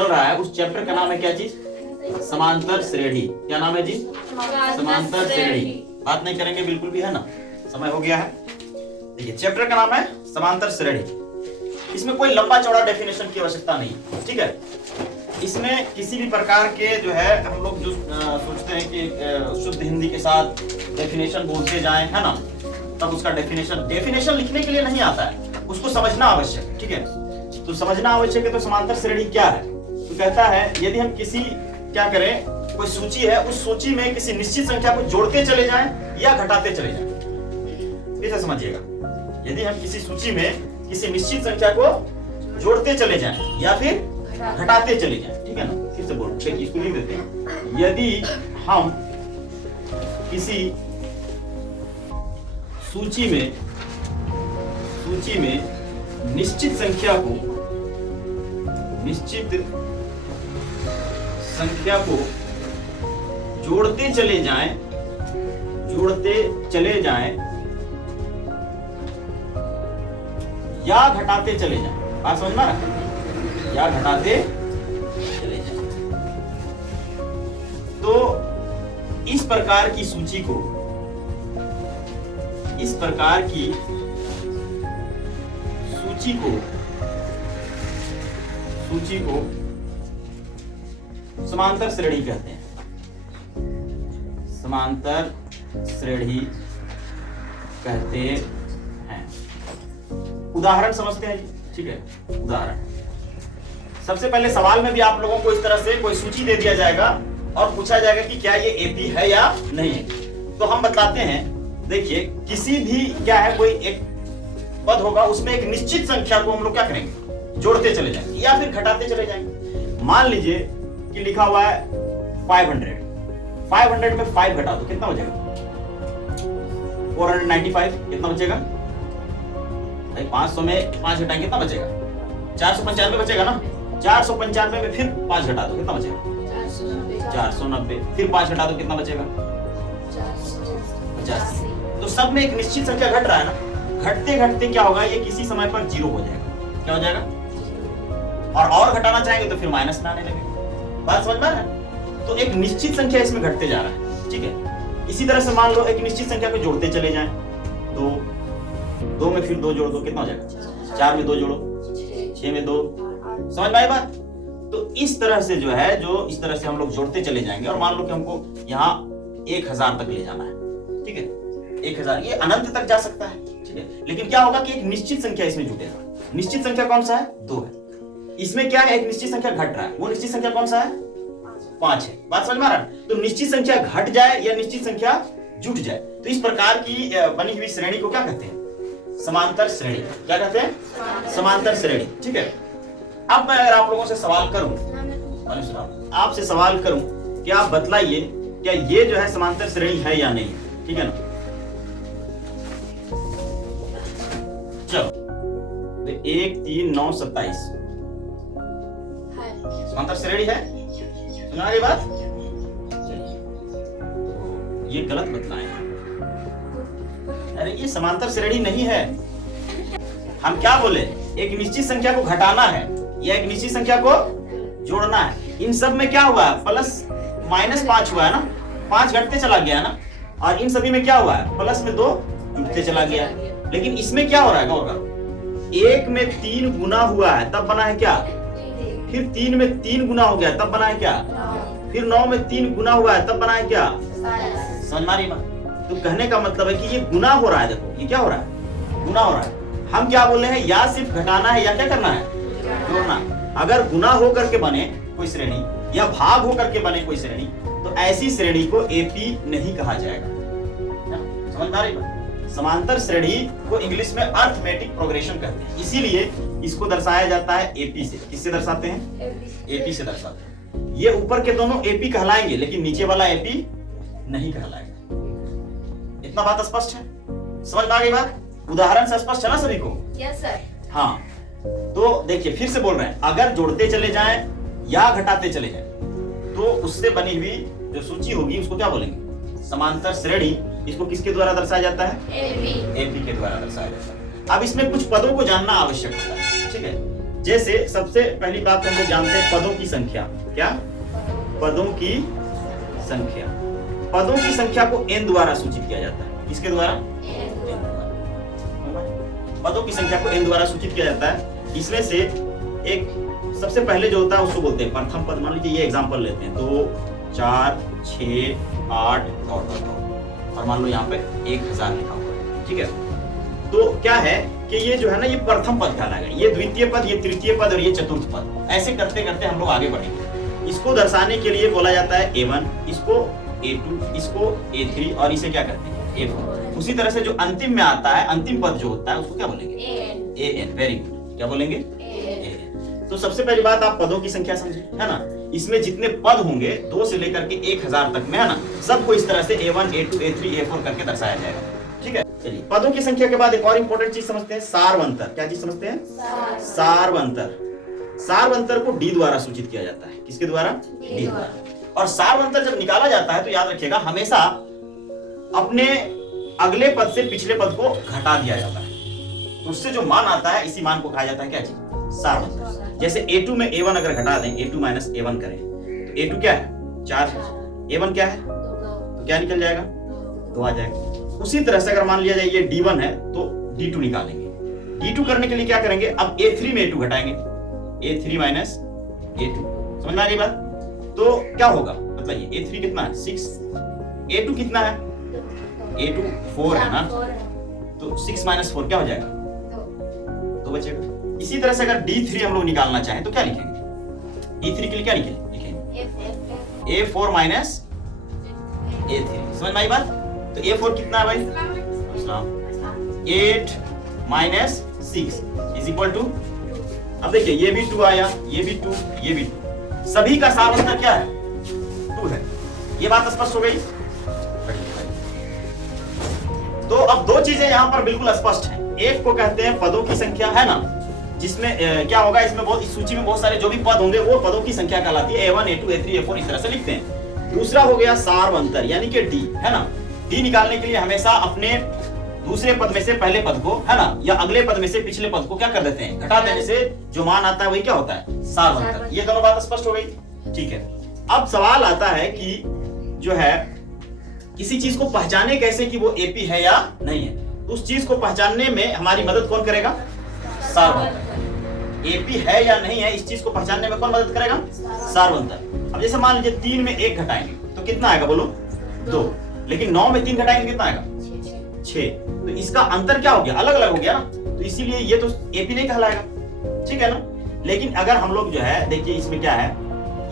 चल रहा है उस चैप्टर का नाम है क्या चीज? समांतर श्रेणी। क्या नाम है जी? समांतर श्रेणी। बात नहीं करेंगे बिल्कुल भी, है ना, समय हो गया है। देखिए चैप्टर का नाम है समांतर श्रेणी। इसमें कोई लंबा चौड़ा डेफिनेशन की आवश्यकता नहीं, ठीक है। इसमें किसी भी प्रकार के जो है हम लोग जो सोचते हैं कि शुद्ध हिंदी के साथ डेफिनेशन बोलते जाएं, है ना, तब उसका डेफिनेशन लिखने के लिए नहीं आता है, उसको समझना आवश्यक है, ठीक है। तो समझना आवश्यक है। तो समांतर श्रेणी क्या है? तो कहता है यदि हम किसी क्या करें, कोई सूची है, उस सूची में किसी निश्चित संख्या को जोड़ते चले जाएं या घटाते चले जाएं। इसे समझिएगा, यदि हम किसी सूची में किसी निश्चित संख्या को जोड़ते चले जाएं या फिर घटाते चले जाएं, ठीक है ना। फिर से बोलो, इसको लिख देते हैं। यदि हम किसी सूची में निश्चित संख्या को जोड़ते चले जाएं या घटाते चले जाएं, बात समझ में आ रहा है? या घटाते चले जाएं, तो इस प्रकार की सूची को समांतर श्रेणी कहते हैं। समांतर श्रेणी कहते हैं। उदाहरण समझते हैं जी, ठीक है। उदाहरण, सबसे पहले सवाल में भी आप लोगों को इस तरह से कोई सूची दे दिया जाएगा और पूछा जाएगा कि क्या ये एपी है या नहीं है। तो हम बताते हैं, देखिए किसी भी क्या है, कोई एक पद होगा, उसमें एक निश्चित संख्या को हम लोग क्या करेंगे, जोड़ते चले जाएंगे या फिर घटाते चले जाएंगे। मान लीजिए कि लिखा हुआ है 500 में 5 घटा दो, कितना बचेगा? 495। कितना बचेगा भाई? 500 में 5 घटाएंगे कितना बचेगा? 495 बचेगा ना। 495 में फिर 5 घटा दो, कितना बचेगा? 490। फिर 5 घटा दो, कितना बचेगा? 85। तो सब में एक निश्चित संख्या घट रहा है ना। घटते घटते क्या होगा, ये किसी समय पर 0 हो जाएगा। क्या हो जाएगा? और घटाना चाहेंगे तो फिर माइनस में आने लगेगा। बात समझ में आ रहा है? तो एक निश्चित संख्या इसमें घटते जा रहा है, ठीक है। इसी तरह से मान लो एक निश्चित संख्या को जोड़ते चले जाएं, दो में फिर 2 जोड़ दो, कितना हो जाएगा? 4 में 2 जोड़ो, 6 में 2। समझ में आई बात? तो इस तरह से जो है, इस तरह से हम लोग जोड़ते चले जाएंगे। और मान लो कि हमको यहाँ 1000 तक ले जाना है, ठीक है। 1000 ये अनंत तक जा सकता है, ठीक है। लेकिन क्या होगा कि एक निश्चित संख्या इसमें जुटेगा। निश्चित संख्या कौन सा है? 2 है। इसमें क्या है, एक निश्चित संख्या घट रहा है, वो निश्चित संख्या कौन सा है? 5 है। बात समझ में आ रहा है? तो निश्चित संख्या घट जाए या निश्चित संख्या जुट जाए, तो इस प्रकार की बनी हुई श्रेणी को क्या कहते हैं? समांतर श्रेणी। क्या कहते हैं? समांतर श्रेणी, ठीक है। अब मैं अगर आप लोगों से सवाल करूं, आपसे सवाल करूं कि आप बतलाइए क्या ये जो है समांतर श्रेणी है या नहीं, ठीक है ना। चलो, 1 3 9 27 समांतर श्रेणी है। सुना ये बात? ये गलत बतलाए। अरे ये समांतर श्रेणी नहीं है। हम क्या बोले, एक निश्चित संख्या को घटाना है या एक निश्चित संख्या को जोड़ना है। इन सब में क्या हुआ है? प्लस माइनस 5 हुआ है ना। 5 घटते चला गया है ना। और इन सभी में क्या हुआ है? प्लस में 2 जुड़ते चला गया। लेकिन इसमें क्या हो रहा है? गौर करो, 1 में 3 गुना हुआ है तब बना है क्या? फिर 3 में 3 गुना हो गया तब बना है क्या? फिर 9 में 3 गुना हुआ है तब बना है क्या? समझ में आ रही बात? तो कहने का मतलब है कि ये गुना हो रहा है। देखो ये क्या हो रहा है? गुना हो रहा है। हम क्या बोल रहे हैं? या सिर्फ घटाना है या क्या करना है? जोड़ना। अगर गुना हो करके बने कोई श्रेणी या भाग हो करके बने कोई श्रेणी, तो ऐसी श्रेणी को एपी नहीं कहा जाएगा। समझ में आ रही बात? समांतर श्रेणी को इंग्लिश में अर्थमेटिक प्रोग्रेशन कहते हैं। इसीलिए इसको दर्शाया जाता है एपी से। किससे दर्शाते हैं? एपी से दर्शाते हैं। ये ऊपर के दोनों एपी कहलाएंगे, लेकिन नीचे वाला एपी नहीं कहलाएगा। इतना बात स्पष्ट है? समझ में आ गई बात? उदाहरण से स्पष्ट है ना सभी को? Yes sir. हाँ, तो देखिए फिर से बोल रहे हैं, अगर जोड़ते चले जाएं या घटाते चले जाएं, तो उससे बनी हुई जो सूची होगी उसको क्या बोलेंगे? समांतर श्रेणी। इसको किसके द्वारा दर्शाया जाता है? एपी के द्वारा दर्शाया जाता है। अब इसमें कुछ पदों को जानना आवश्यक होता है, ठीक है। जैसे सबसे पहली बात हम लोग जानते हैं पदों की संख्या। क्या? पदों की संख्या। पदों की संख्या को n द्वारा सूचित किया जाता है। किसके द्वारा? पदों की संख्या को n द्वारा सूचित किया जाता है। इसमें से एक सबसे पहले जो होता है उसको बोलते हैं प्रथम पद। मान लीजिए ये एग्जांपल लेते हैं, 2 4 6 8 और मान लो यहाँ पे 1000 लिखा हुआ है। ठीक है, तो क्या है कि ये जो है ना, ये प्रथम पद कहलाएगा, ये द्वितीय पद, ये तृतीय पद और ये चतुर्थ पद। ऐसे करते करते हम लोग आगे बढ़ेंगे। इसको दर्शाने के लिए बोला जाता है A1, इसको A2, इसको A3 और इसे क्या करते हैं? A4। उसी तरह से जो अंतिम में आता है, अंतिम पद जो होता है उसको क्या बोलेंगे? AN। वेरी गुड, क्या बोलेंगे? AN। तो सबसे पहली बात आप पदों की संख्या समझे, है ना। इसमें जितने पद होंगे 2 से लेकर के 1000 तक में, है ना, सबको इस तरह से A1 A2 A3 A4 करके दर्शाया जाएगा। ठीक है, चलिए पदों की संख्या के बाद एक और इंपॉर्टेंट चीज समझते हैं, सारवंतर। क्या चीज समझते हैं? सारवंतर। सारवंतर को D द्वारा सूचित किया जाता है। किसके द्वारा? D द्वारा। और सारवंतर जब निकाला जाता है तो याद रखिएगा, हमेशा अपने अगले पद से पिछले पद को घटा दिया जाता है। तो उससे जो मान आता है, इसी मान को कहा जाता है क्या चीज? सारवंतर। जैसे A2 में A1 अगर घटा दें, A2 माइनस A1 करें तो A2 क्या है? 4। A1 क्या है? तो क्या निकल जाएगा? 2 आ जाएगा। उसी तरह से अगर मान लिया जाए ये D1 है तो D2 निकालेंगे। D2 करने के लिए क्या करेंगे? अब A3 में A2 घटाएंगे, A3 माइनस A2। समझ में आ गई बात? तो क्या होगा? बताइए, A3 कितना है? 6। A2 कितना है? A2 4 है ना, तो 6 माइनस 4 क्या हो जाएगा? 2 बचेगा। इसी तरह से अगर D3 हम लोग निकालना चाहें तो क्या लिखेंगे? D3 के लिए क्या लिखेंगे? A4 minus A3। समझ में आई बात? तो A4 कितना है भाई? 8 माइनस 6 इज इक्वल टू, अब देखिए ये भी 2 आया, ये भी 2, ये भी 2, सभी का सारवंतर क्या है? 2 है। ये बात स्पष्ट हो गई? तो अब 2 चीजें यहां पर बिल्कुल स्पष्ट हैं। एक को कहते हैं पदों की संख्या, है ना, जिसमें क्या होगा, इसमें बहुत, इस सूची में बहुत सारे जो भी पद होंगे वो पदों की संख्या कहलाती है। A1 A2 A3 A4 इस तरह से लिखते हैं। दूसरा हो गया सारवंतर, यानी कि D, है ना। D निकालने के लिए हमेशा अपने दूसरे पद में से पहले पद को, है ना, या अगले पद में से पिछले पद को क्या कर देते हैं? घटा देने से जो मान आता है वही क्या होता है? सारवंतर। ये दोनों बात स्पष्ट हो गई? ठीक है। अब सवाल आता है कि जो है किसी चीज को पहचाने कैसे कि वो AP है या नहीं है। तो उस चीज को पहचानने में हमारी मदद कौन करेगा? सारवंतर। AP है या नहीं है, इस चीज को पहचानने में कौन मदद करेगा? सारवंतर। अब जैसे मान लीजिए 3 में 1 घटाएंगे तो कितना आएगा? बोलो 2। लेकिन 9 में 3 घटाएंगे कितना आएगा? 6। तो इसका अंतर क्या हो गया? अलग अलग हो गया ना, तो इसीलिए ये तो AP नहीं कहलाएगा। ठीक है ना। लेकिन अगर हम लोग जो है, देखिए इसमें क्या है,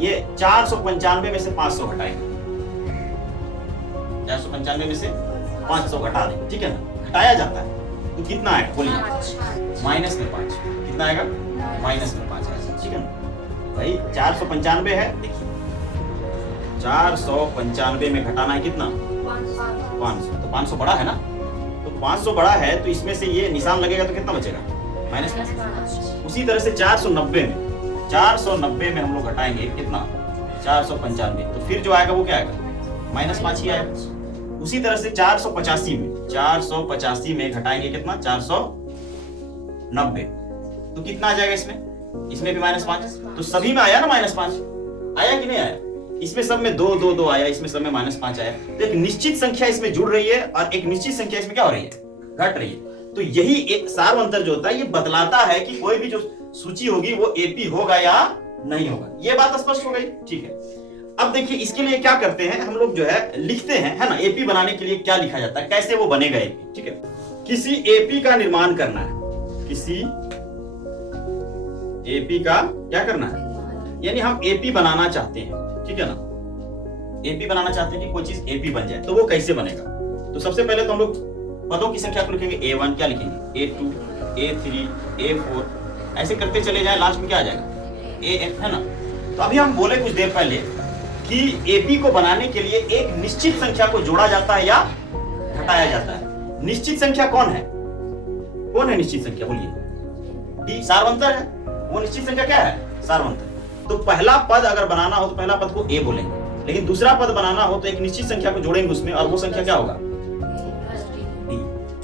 ये 495 में से 500 घटाएंगे, 495 में से 500 घटा दें, ठीक है ना, घटाया जाता है तो कितना आएगा? बोलिए, माइनस में 5। कितना आएगा? माइनस में 5 आएगा। ठीक है ना भाई, 495 है, देखिए 495 में घटाना है कितना? 500। तो 500 बड़ा है ना, तो 500 बड़ा है तो इसमें से ये निशान लगेगा तो कितना बचेगा? माइनस 5। उसी तरह से 490 में हम लोग घटाएंगे कितना? 495, तो फिर जो आएगा वो क्या आएगा? माइनस 5 ही आएगा। उसी तरह से 485 में घटाएंगे कितना? 490, तो कितना आ जाएगा इसमें? इसमें भी माइनस 5। तो सभी में आया ना माइनस 5, आया कि नहीं आया? इसमें सब में 2 2 2 आया, इसमें सब में माइनस 5 आया। तो एक निश्चित संख्या इसमें जुड़ रही है और एक निश्चित संख्या इसमें क्या हो रही है? घट रही है। तो यही एक सारवंतर जो होता है ये बतलाता है कि कोई भी जो सूची होगी वो AP होगा या नहीं होगा। ये बात स्पष्ट हो गई? ठीक है। अब देखिए इसके लिए क्या करते हैं हम लोग, जो है लिखते हैं, है ना। AP बनाने के लिए क्या लिखा जाता है, कैसे वो बनेगा AP? ठीक है, किसी AP का निर्माण करना है, किसी AP का क्या करना है, यानी हम AP बनाना चाहते हैं, ठीक है ना। AP बनाना चाहते हैं कि कोई चीज AP बन जाए, तो वो कैसे बनेगा? तो सबसे पहले तो हम लोग पदों की संख्या को लिखेंगे। A1 क्या लिखेंगे? A2 A3 A4, ऐसे करते चले जाए, लास्ट में क्या आ जाएगा? AN, है ना। तो अभी हम बोले कुछ देर पहले कि AP को बनाने के लिए एक निश्चित संख्या को जोड़ा जाता है या घटाया जाता है। निश्चित संख्या कौन है? कौन है निश्चित संख्या? बोलिए। D, सारवंतर है। वो निश्चित संख्या क्या है? सारवंतर। तो पहला पद अगर बनाना हो तो पहला पद को A बोलेंगे, लेकिन दूसरा पद बनाना हो तो एक निश्चित संख्या को जोड़ेंगे उसमें, और वो संख्या क्या होगा? D।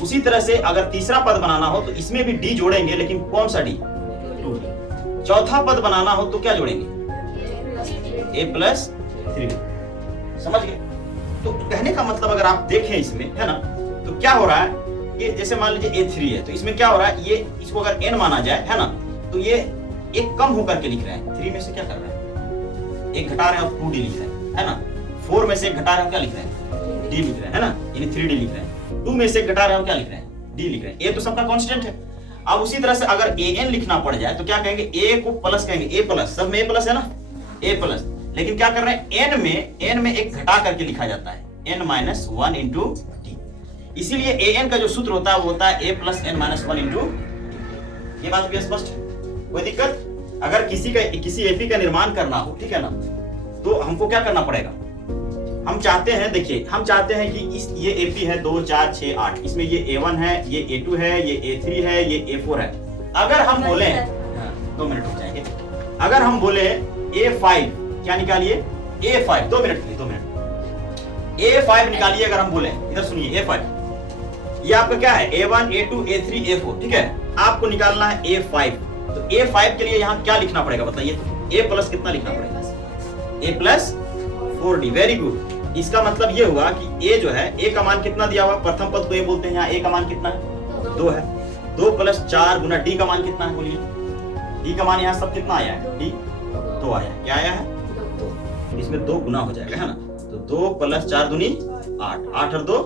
उसी तरह से अगर तीसरा पद बनाना हो तो इसमें भी D जोड़ेंगे, लेकिन कौन सा D? 2D। चौथा पद बनाना हो तो क्या जोड़ेंगे, a प्लस 3d। समझ गए? तो कहने का मतलब अगर आप देखें इसमें, है ना, तो क्या हो रहा है कि जैसे मान लीजिए a3 है, तो इसमें क्या हो रहा है, ये इसको अगर n माना जाए, है ना, तो ये एक कम होकर के लिख रहे हैं। 3 में से क्या कर रहे हैं, एक घटा रहे हैं और 2d लिख रहे हैं, है ना। 4 में से एक घटा रहे हैं, क्या लिख रहे हैं, d लिख रहे हैं, है ना, यानी 3d लिख रहे हैं। 2 में से एक घटा रहे हैं, क्या लिख रहे हैं, d लिख रहे हैं। a तो सबका कांस्टेंट है। अब उसी तरह से अगर an लिखना पड़ जाए तो क्या कहेंगे, a को प्लस कहेंगे, a प्लस, सब में a प्लस है ना, a प्लस। लेकिन क्या कर रहे हैं, n में एक घटा करके लिखा जाता है, n माइनस 1 इंटू डी। इसीलिए an का जो सूत्र होता है वो होता है a plus n minus 1 into. ये बात भी स्पष्ट है, कोई दिक्कत? अगर किसी एपी का निर्माण करना हो, ठीक है ना, तो हमको क्या करना पड़ेगा, हम चाहते हैं, देखिए हम चाहते हैं कि ये एपी है 2 4 6 8, इसमें ये a1 है, ये a2 है, ये a3 है, ये a4 है। अगर हम बोले 2 मिनट रुक जाएंगे, अगर हम बोले a5, क्या निकालिए, a5, 2 मिनट a5 निकालिए। अगर हम बोले, इधर सुनिए, a5 ये आपका क्या है, a1 a2 a3 a4, ठीक है। आपको निकालना है a5, तो a5 के लिए यहाँ क्या लिखना पड़ेगा बताइए, a प्लस कितना लिखना पड़ेगा, a plus 4d। Very good. इसका मतलब ये हुआ कि a जो है, a का मान कितना दिया हुआ, प्रथम पद को a बोलते हैं, यहाँ a का मान कितना है, 2 है। 2 प्लस 4 गुना d का मान कितना है, बोलिए, d का मान यहाँ सब कितना आया है, d 2 आया है। क्या आया है, 2। इसमें 2 गुना हो जाएगा, है ना, तो 2 प्लस 4 दूनी 8, 8 और 2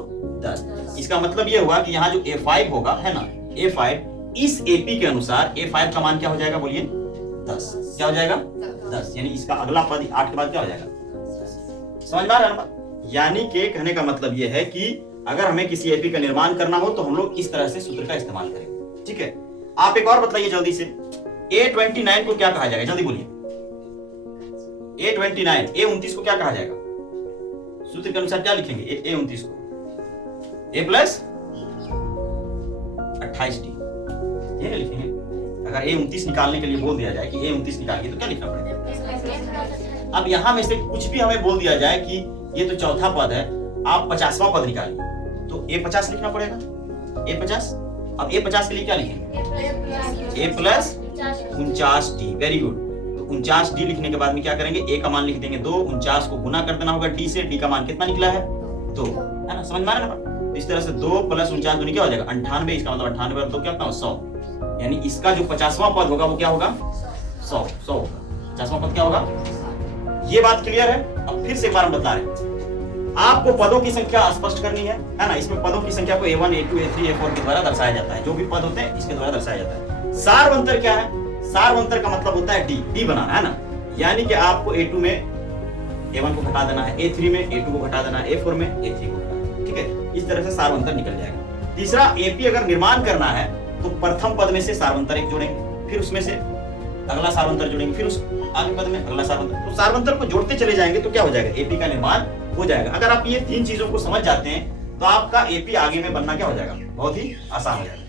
10। इसका मतलब ये हुआ कि यहाँ जो a5 होगा, है ना, a5 इस AP के अनुसार a5 का मान क्या हो जाएगा, बोलिए 10। क्या हो जाएगा, 10। यानी इसका अगला पद 8 के बाद क्या हो जाएगा, समझ में आ रहा है ना। यानी कि कहने का मतलब यह है कि अगर हमें किसी एपी का निर्माण करना हो तो हम लोग इस तरह से सूत्र का इस्तेमाल करेंगे, ठीक है। आप एक और बताइए जल्दी से, A29 को क्या कहा जाएगा, जल्दी बोलिए, A29, A29 को क्या कहा जाएगा, सूत्र के अनुसार क्या लिखेंगे, A29 को a प्लस 28d, ये लिखेंगे। अगर A29 निकालने के लिए बोल दिया जाए कि A29 निकालिए, तो क्या लिखना पड़ेगा। अब यहां में से कुछ भी हमें बोल दिया जाए कि ये तो चौथा पद है, आप 50वां पद निकालिए, तो A50 लिखना पड़ेगा, A50। अब A50 के लिए क्या लिखेंगे, a plus 49d। Very good. तो 49d लिखने के बाद में क्या करेंगे, a का मान लिख देंगे 2, 49 को गुना कर देना होगा d से, d का मान कितना निकला है, 2, है ना, समझ में आ रहा है ना। इस तरह से 2 प्लस 49 दूनी क्या हो जाएगा, 98। इसका मतलब 98 और 2 क्या होगा, 100। यानी इसका जो 50वां पद होगा वो क्या होगा, 100 होगा। 50वां पद क्या होगा, ये बात क्लियर है। अब फिर से एक बार हम बता रहे हैं, आपको पदों की संख्या स्पष्ट करनी है ना। इसमें पदों की संख्या को a1 a2 a3 a4 के द्वारा दर्शाया जाता है, जो भी पद होते हैं इसके द्वारा दर्शाया जाता है। सारवंतर क्या है, सारवंतर का मतलब होता है d बनाना, है ना। यानी कि आपको a2 में a1 को घटा देना है, a3 में a2 को घटा देना है, a4 में a3 को घटा देना है, ठीक है। इस तरह से सारवंतर निकल जाएगा। तीसरा, एपी अगर निर्माण करना है तो प्रथम पद में से सारवंतर एक जोड़ेंगे, फिर उसमें से अगला सारवंतर जोड़ेंगे, फिर उस आगे पद में अगला सारवंतर। तो सारवंतर को जोड़ते चले जाएंगे तो क्या हो जाएगा, एपी का निर्माण हो जाएगा। अगर आप ये 3 चीजों को समझ जाते हैं तो आपका एपी आगे में बनना क्या हो जाएगा, बहुत ही आसान हो जाएगा।